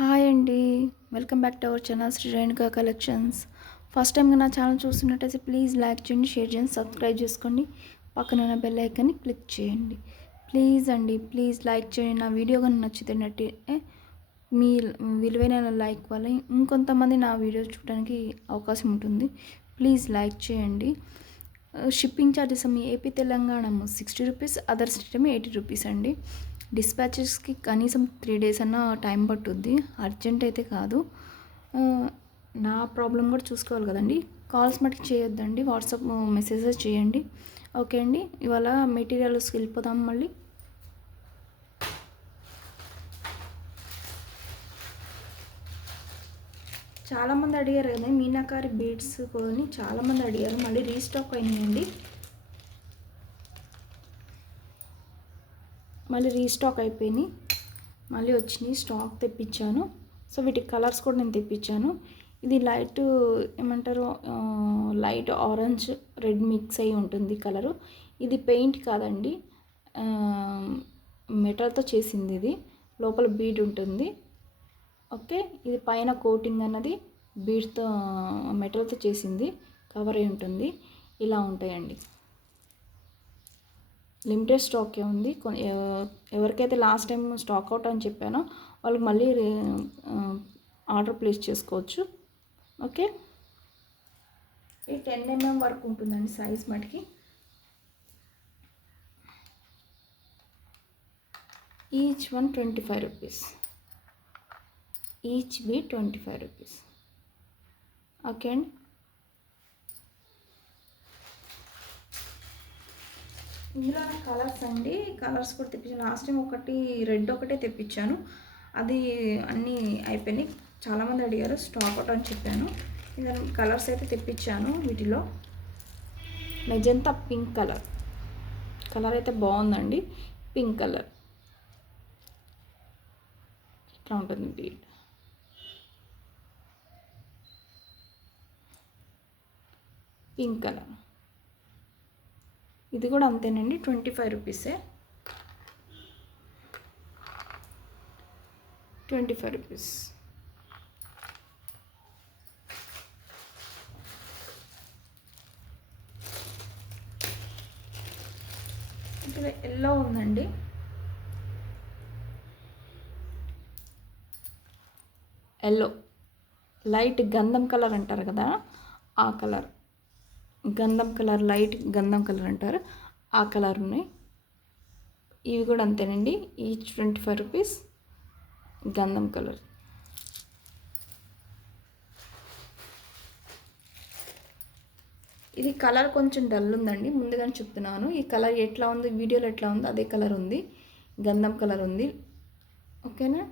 Hi అండి. Welcome back to our channel Shri Renuka collections. First టైంగా నా ఛానల్ చూస్తున్నట్టయితే ప్లీజ్ లైక్ చేయండి, షేర్ చేయండి, సబ్స్క్రైబ్ చేసుకోండి. పక్కన ఉన్న బెల్ ఐకాన్ని క్లిక్ చేయండి. ప్లీజ్ అండి, ప్లీజ్ లైక్ చేయండి. నా వీడియో కానీ నచ్చితే మీ విలువైన లైక్ వల్ల ఇంకొంతమంది నా వీడియో చూడడానికి అవకాశం ఉంటుంది. ప్లీజ్ లైక్ చేయండి. షిప్పింగ్ ఛార్జెస్ మీ AP Telangana 60 rupees, other state ఏమో 80 రూపీస్ అండి. డిస్పాచెస్కి కనీసం 3 డేస్ అన్న టైం పట్టుద్ది, అర్జెంట్ అయితే కాదు. నా ప్రాబ్లం కూడా చూసుకోవాలి కదండి. కాల్స్ మటుకు చేయొద్దండి, వాట్సాప్ మెసేజెస్ చేయండి. ఓకే అండి, ఇవాళ మెటీరియల్స్కి వెళ్ళిపోదాం. మళ్ళీ చాలామంది అడిగారు కదా మీనాకారి బీడ్స్ కొని, చాలామంది అడిగారు. మళ్ళీ రీస్టాక్ అయినాయండి, మళ్ళీ రీస్టాక్ అయిపోయినాయి, మళ్ళీ వచ్చినాయి. స్టాక్ తెప్పించాను. సో వీటికి కలర్స్ కూడా నేను తెప్పించాను. ఇది లైట్ ఏమంటారు, లైట్ ఆరెంజ్ రెడ్ మిక్స్ అయి ఉంటుంది కలరు. ఇది పెయింట్ కాదండి, మెటల్తో చేసింది. ఇది లోపల బీడ్ ఉంటుంది. ఓకే, ఇది పైన కోటింగ్ అన్నది బీడ్తో మెటల్తో చేసింది, కవర్ అయి ఉంటుంది. ఇలా ఉంటాయండి. లిమిటెడ్ స్టాకే ఉంది. ఎవరికైతే లాస్ట్ టైం స్టాక్ అవుట్ అని చెప్పానో వాళ్ళకి మళ్ళీ ఆర్డర్ ప్లేస్ చేసుకోవచ్చు. ఓకే, ఈ 10 mm వరకు ఉంటుందండి సైజ్ మటుకి. ఈచ్ వన్ 25 రూపీస్, ఈచ్ బీ 25 రూపీస్. ఓకే అండి, ఇందులో కలర్స్ అండి, కలర్స్ కూడా తెప్పించాను. లాస్ట్ టైం ఒకటి రెడ్ ఒకటే తెప్పించాను, అది అన్నీ అయిపోయినాయి. చాలామంది అడిగారు, స్టాక్ అవుట్ అని చెప్పాను. ఇంకా కలర్స్ అయితే తెప్పించాను. వీటిలో మెజంతా పింక్ కలర్, కలర్ అయితే బాగుందండి. పింక్ కలర్ ఇట్లా ఉంటుంది బీడ్. పింక్ కలర్, ఇది కూడా అంతేనండి, 25 రూపీసే. 25 రూపీస్. ఇక్కడ ఎల్లో ఉందండి, ఎల్లో లైట్ గంధం కలర్ అంటారు కదా, ఆ కలర్. గంధం కలర్, లైట్ గంధం కలర్ అంటారు, ఆ కలర్ ఉన్నాయి. ఇవి కూడా అంతేనండి, ఈచ్ 25 రూపీస్. గంధం కలర్, ఇది కలర్ కొంచెం డల్ ఉందండి, ముందుగానే చెప్తున్నాను. ఈ కలర్ ఎట్లా ఉంది, వీడియోలో ఎట్లా ఉందో అదే కలర్ ఉంది, గంధం కలర్ ఉంది. ఓకేనా,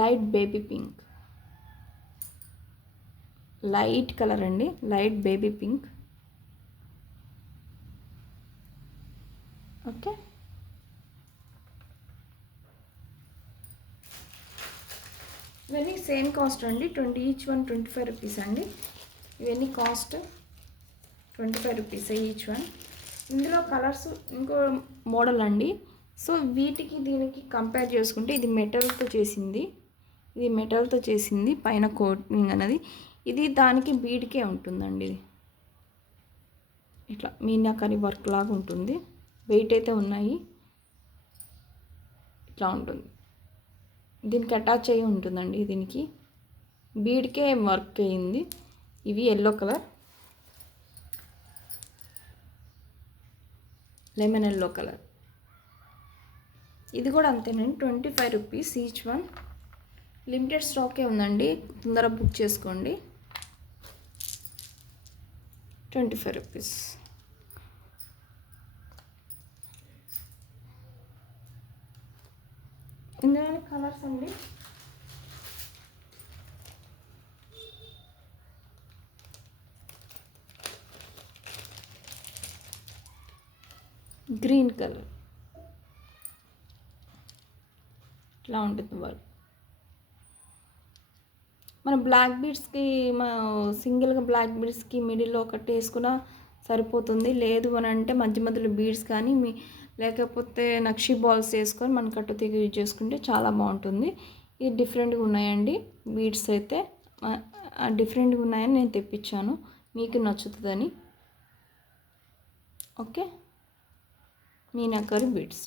light baby pink, light colour అండి, లైట్ బేబీ పింక్. ఓకే, ఇవన్నీ సేమ్ కాస్ట్ అండి, ఈచ్ వన్ 25 రూపీస్ అండి. ఇవన్నీ కాస్ట్ 25 రూపీస్ ఈచ్ వన్. ఇందులో కలర్స్ ఇంకో మోడల్ అండి. సో వీటికి దీనికి కంపేర్ చేసుకుంటే ఇది మెటల్తో చేసింది, ఇది మెటల్తో చేసింది పైన కోటింగ్ అన్నది. ఇది దానికి బీడ్కే ఉంటుందండి. ఇది ఇట్లా మీనాకరి వర్క్ లాగా ఉంటుంది. వెయిట్ అయితే ఉన్నాయి, ఇట్లా ఉంటుంది. దీనికి అటాచ్ అయ్యి ఉంటుందండి, దీనికి బీడ్కే వర్క్ అయ్యింది. ఇవి yellow colour, lemon yellow colour. ఇది కూడా అంతేనండి, 25 రూపీస్ ఈచ్ వన్. లిమిటెడ్ స్టాకే ఉందండి, తొందరగా బుక్ చేసుకోండి. 25 రూపీస్. ఇందులో కలర్స్ అండి, గ్రీన్ కలర్ ఇట్లా ఉంటుంది వర్క్. మన బ్లాక్ బీడ్స్కి సింగిల్గా బ్లాక్ బీడ్స్కి మిడిల్లో ఒకటి వేసుకున్న సరిపోతుంది. లేదు అని అంటే మధ్య మధ్యలో బీడ్స్ కానీ లేకపోతే నక్షి బాల్స్ వేసుకొని మనం కట్టు తీగ యూజ్ చేసుకుంటే చాలా బాగుంటుంది. ఇది డిఫరెంట్గా ఉన్నాయండి బీడ్స్ అయితే, డిఫరెంట్గా ఉన్నాయని నేను తెప్పించాను, మీకు నచ్చుతుందని. ఓకే, మీనాకరి బీడ్స్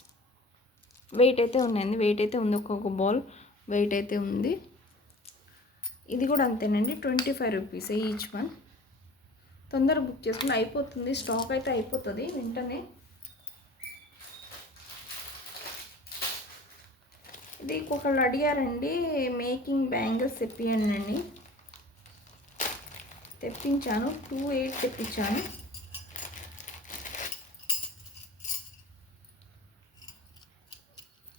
వెయిట్ అయితే ఉన్నాయండి, వెయిట్ అయితే ఉంది, ఒక్కొక్క బాల్ వెయిట్ అయితే ఉంది. ఇది కూడా అంతేనండి, 25 రూపీస్ ఈచ్ వన్. తొందరగా బుక్ చేసుకుని అయిపోతుంది, స్టాక్ అయితే అయిపోతుంది వెంటనే. ఇది ఒకళ్ళు అడిగారండి, మేకింగ్ బ్యాంగిల్స్ తెప్పియండి. తెప్పించాను, 2/8 తెప్పించాను.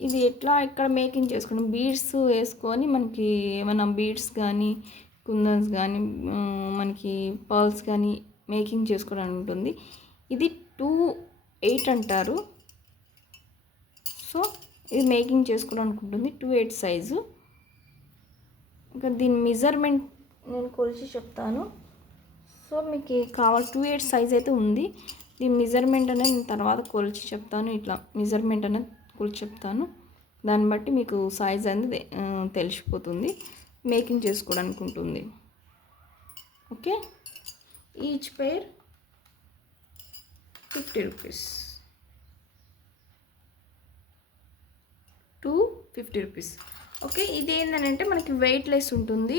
ఇది ఎట్లా ఇక్కడ మేకింగ్ చేసుకున్నాం, బీడ్స్ వేసుకొని మనకి ఏమైనా బీడ్స్ కానీ కుందన్స్ కానీ మనకి పర్ల్స్ కానీ మేకింగ్ చేసుకోవడానికి ఉంటుంది. ఇది 2/8 అంటారు. సో ఇది మేకింగ్ చేసుకోవడానికి ఉంటుంది, 2/8 సైజు. ఇంకా దీని మెజర్మెంట్ నేను కొలిచి చెప్తాను. సో మీకు కావాలి 2/8 సైజ్ అయితే ఉంది. దీని మెజర్మెంట్ అనేది నేను తర్వాత కొలిచి చెప్తాను, ఇట్లా మెజర్మెంట్ అనేది కొలిచి చెప్తాను. దాన్ని బట్టి మీకు సైజ్ అనేది తెలిసిపోతుంది, మేకింగ్ చేసుకోవడానికి ఉంటుంది. ఓకే, ఈచ్ పేర్ 50 రూపీస్, 250 రూపీస్. ఓకే, ఇది ఏంటంటే మనకి వెయిట్లెస్ ఉంటుంది.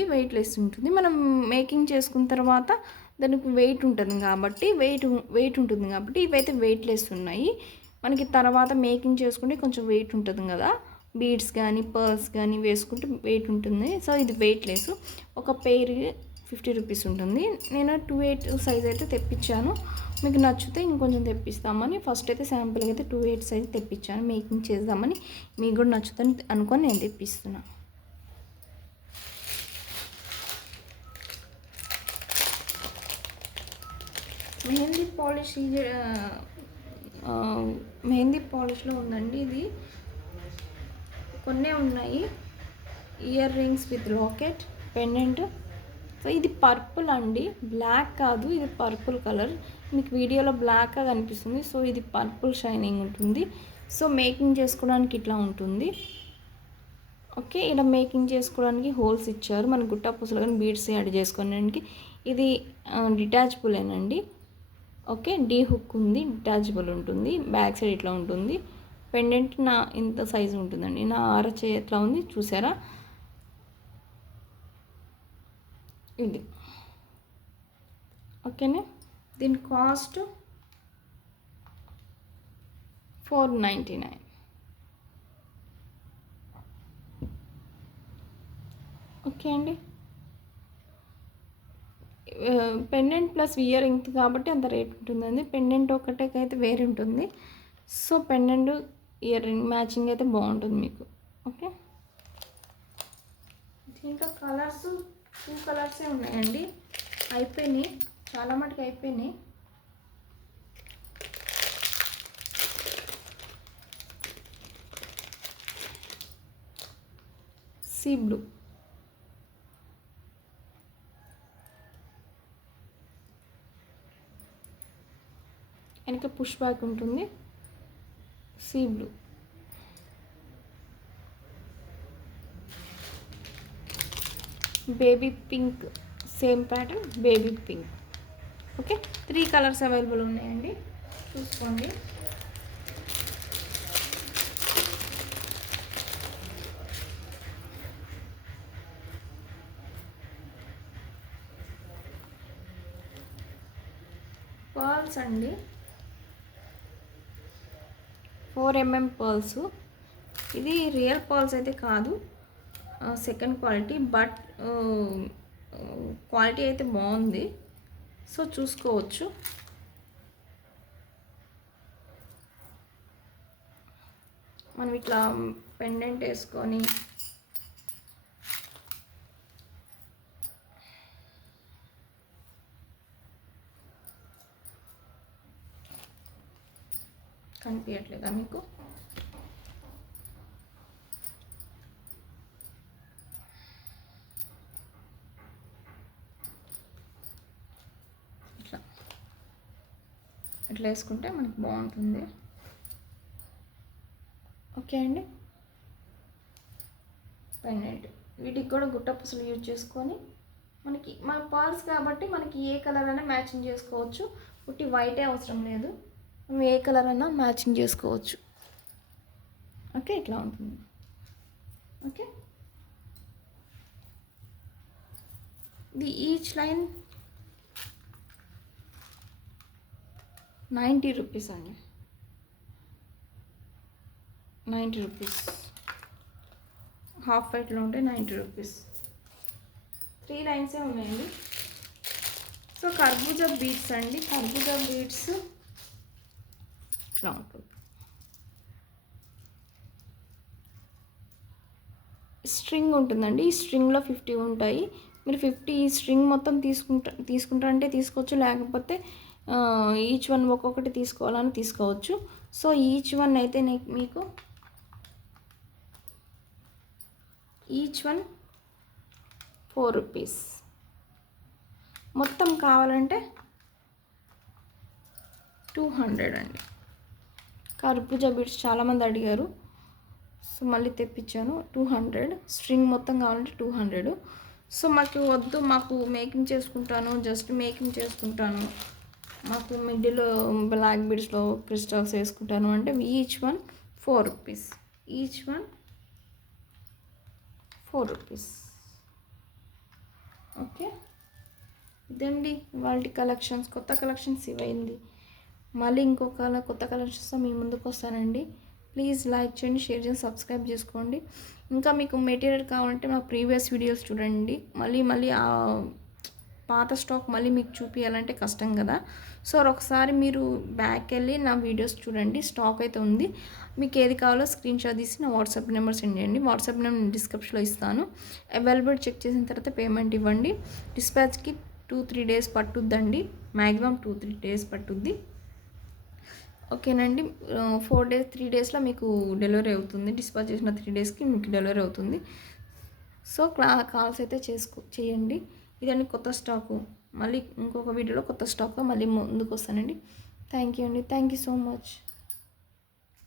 మనం మేకింగ్ చేసుకున్న తర్వాత దానికి వెయిట్ ఉంటుంది కాబట్టి ఇవైతే వెయిట్లెస్ ఉన్నాయి. మనకి తర్వాత మేకింగ్ చేసుకుంటే కొంచెం వెయిట్ ఉంటుంది కదా, బీడ్స్ కానీ పర్ల్స్ కానీ వేసుకుంటే వెయిట్ ఉంటుంది. సో ఇది వెయిట్లెస్, ఒక పెయిర్ 50 రూపీస్ ఉంటుంది. నేను 2/8 సైజ్ అయితే తెప్పించాను, మీకు నచ్చితే ఇంకొంచెం తెప్పిస్తామని. ఫస్ట్ అయితే శాంపుల్గా అయితే 2/8 సైజ్ తెప్పించాను, మేకింగ్ చేద్దామని. మీకు కూడా నచ్చుతుంది అనుకొని నేను తెప్పిస్తున్నా. మెహందీ పాలిష్లో ఉందండి. ఇది కొన్నే ఉన్నాయి, ear rings with locket, pendant. So ఇది పర్పుల్ అండి, బ్లాక్ కాదు, ఇది పర్పుల్ కలర్. మీకు వీడియోలో బ్లాక్గా కనిపిస్తుంది, సో ఇది పర్పుల్ షైనింగ్ ఉంటుంది. సో మేకింగ్ చేసుకోవడానికి ఇట్లా ఉంటుంది. ఓకే, ఇలా మేకింగ్ చేసుకోవడానికి హోల్స్ ఇచ్చారు, మన గుట్ట పూసలు కానీ బీడ్స్ యాడ్ చేసుకోవడానికి. ఇది డిటాచబులేనండి. ఓకే, డీ హుక్ ఉంది, డిటాచబుల్ ఉంటుంది, బ్యాక్ సైడ్ ఇట్లా ఉంటుంది. పెండెంట్ ఇంత సైజు ఉంటుందండి, నా అరచే ఎట్లా ఉంది చూసారా. ఇది ఓకేనా. దీని కాస్ట్ 499. ఓకే అండి, పెండెంట్ ప్లస్ ఇయర్ రింగ్ కాబట్టి అంత రేట్ ఉంటుందండి. పెండెంట్ ఒకటేకైతే వేరే ఉంటుంది. So pendant ear ring matching అయితే బాగుంటుంది మీకు. ఓకే, దీంట్లో కలర్స్ 2 కలర్సే ఉన్నాయండి, అయిపోయినాయి, చాలా మటుకు అయిపోయినాయి. సీ బ్లూ, వెనక పుష్ బ్యాక్ ఉంటుంది, sea blue. Baby pink, same pattern baby pink. Okay, 3 colours available ఉన్నాయండి, చూసుకోండి. పర్ల్స్ అండి, 4 mm పర్ల్స్. ఇది రియల్ పర్ల్స్ అయితే కాదు, సెకండ్ క్వాలిటీ, బట్ క్వాలిటీ అయితే బాగుంది. సో చూసుకోవచ్చు. మనం ఇట్లా పెండెంట్ వేసుకొని కనిపించట్లేదా మీకు? ఇట్లా ఇట్లా వేసుకుంటే మనకి బాగుంటుంది. ఓకే అండి. పెండెంట్ వీటికి కూడా గుట్ట పూసలు యూజ్ చేసుకొని మనకి మన పర్ల్స్ కాబట్టి మనకి ఏ కలర్ అయినా మ్యాచింగ్ చేసుకోవచ్చు. ఉట్టి వైటే అవసరం లేదు, మనం ఏ కలర్ అయినా మ్యాచింగ్ చేసుకోవచ్చు. ఓకే, ఇట్లా ఉంటుంది. Okay, the each line 90 rupees అండి. 90 రూపీస్ హాఫ్ వైట్లో ఉంటే 90 రూపీస్. 3 లైన్సే ఉన్నాయండి. సో కర్బూజా బీట్స్ అండి. కర్బూజా బీట్స్ ఇట్లా ఉంటుంది. స్ట్రింగ్ ఉంటుందండి. ఈ స్ట్రింగ్లో 50 ఉంటాయి. మీరు 50 ఈ స్ట్రింగ్ మొత్తం తీసుకుంటారంటే తీసుకోవచ్చు, లేకపోతే ఈచ్ వన్ ఒక్కొక్కటి తీసుకోవాలని తీసుకోవచ్చు. సో ఈచ్ వన్ అయితే మీకు ఈచ్ వన్ 4 రూపీస్. మొత్తం కావాలంటే 200 అండి. కర్బూజా బీట్స్ చాలామంది అడిగారు, సో మళ్ళీ తెప్పించాను. 200 స్ట్రింగ్ మొత్తం కావాలంటే 200. సో మాకు వద్దు, మాకు మేకింగ్ చేసుకుంటాను, జస్ట్ మేకింగ్ చేసుకుంటాను, మాకు మిడిల్ బ్లాక్ బీడ్స్లో క్రిస్టల్స్ వేసుకుంటాను అంటే each one 4 rupees. Each one 4 rupees. Okay, ఇదండి వాళ్ళ కలెక్షన్స్. కొత్త కలెక్షన్స్ ఇవైంది. మళ్ళీ ఇంకొక కొత్త కలెక్షన్స్తో మీ ముందుకు వస్తానండి. ప్లీజ్ లైక్ చేయండి, షేర్ చేయండి, సబ్స్క్రైబ్ చేసుకోండి. ఇంకా మీకు మెటీరియల్ కావాలంటే మా ప్రీవియస్ వీడియోస్ చూడండి. మళ్ళీ ఆ పాత స్టాక్ మళ్ళీ మీకు చూపించాలంటే కష్టం కదా. సో ఒకసారి మీరు బ్యాక్ వెళ్ళి నా వీడియోస్ చూడండి. స్టాక్ అయితే ఉంది. మీకు ఏది కావాలో స్క్రీన్ షాట్ తీసి నా వాట్సాప్ నెంబర్ సెండ్ చేయండి. వాట్సాప్ నెంబర్ డిస్క్రిప్షన్లో ఇస్తాను. అవైలబుల్ చెక్ చేసిన తర్వాత పేమెంట్ ఇవ్వండి. డిస్పాచ్కి 2-3 డేస్ పట్టుద్దండి, మ్యాక్సిమం 2-3 డేస్ పట్టుద్ది. ఓకేనండి. 3 డేస్లో మీకు డెలివరీ అవుతుంది. డిస్పాచ్ చేసిన 3 డేస్కి మీకు డెలివరీ అవుతుంది. సో కాల్స్ అయితే చేయండి. ఇదండి కొత్త స్టాకు. మళ్ళీ ఇంకొక వీడియోలో కొత్త స్టాక్తో మళ్ళీ ముందుకు వస్తానండి. థ్యాంక్ యూ అండి. Thank you so much.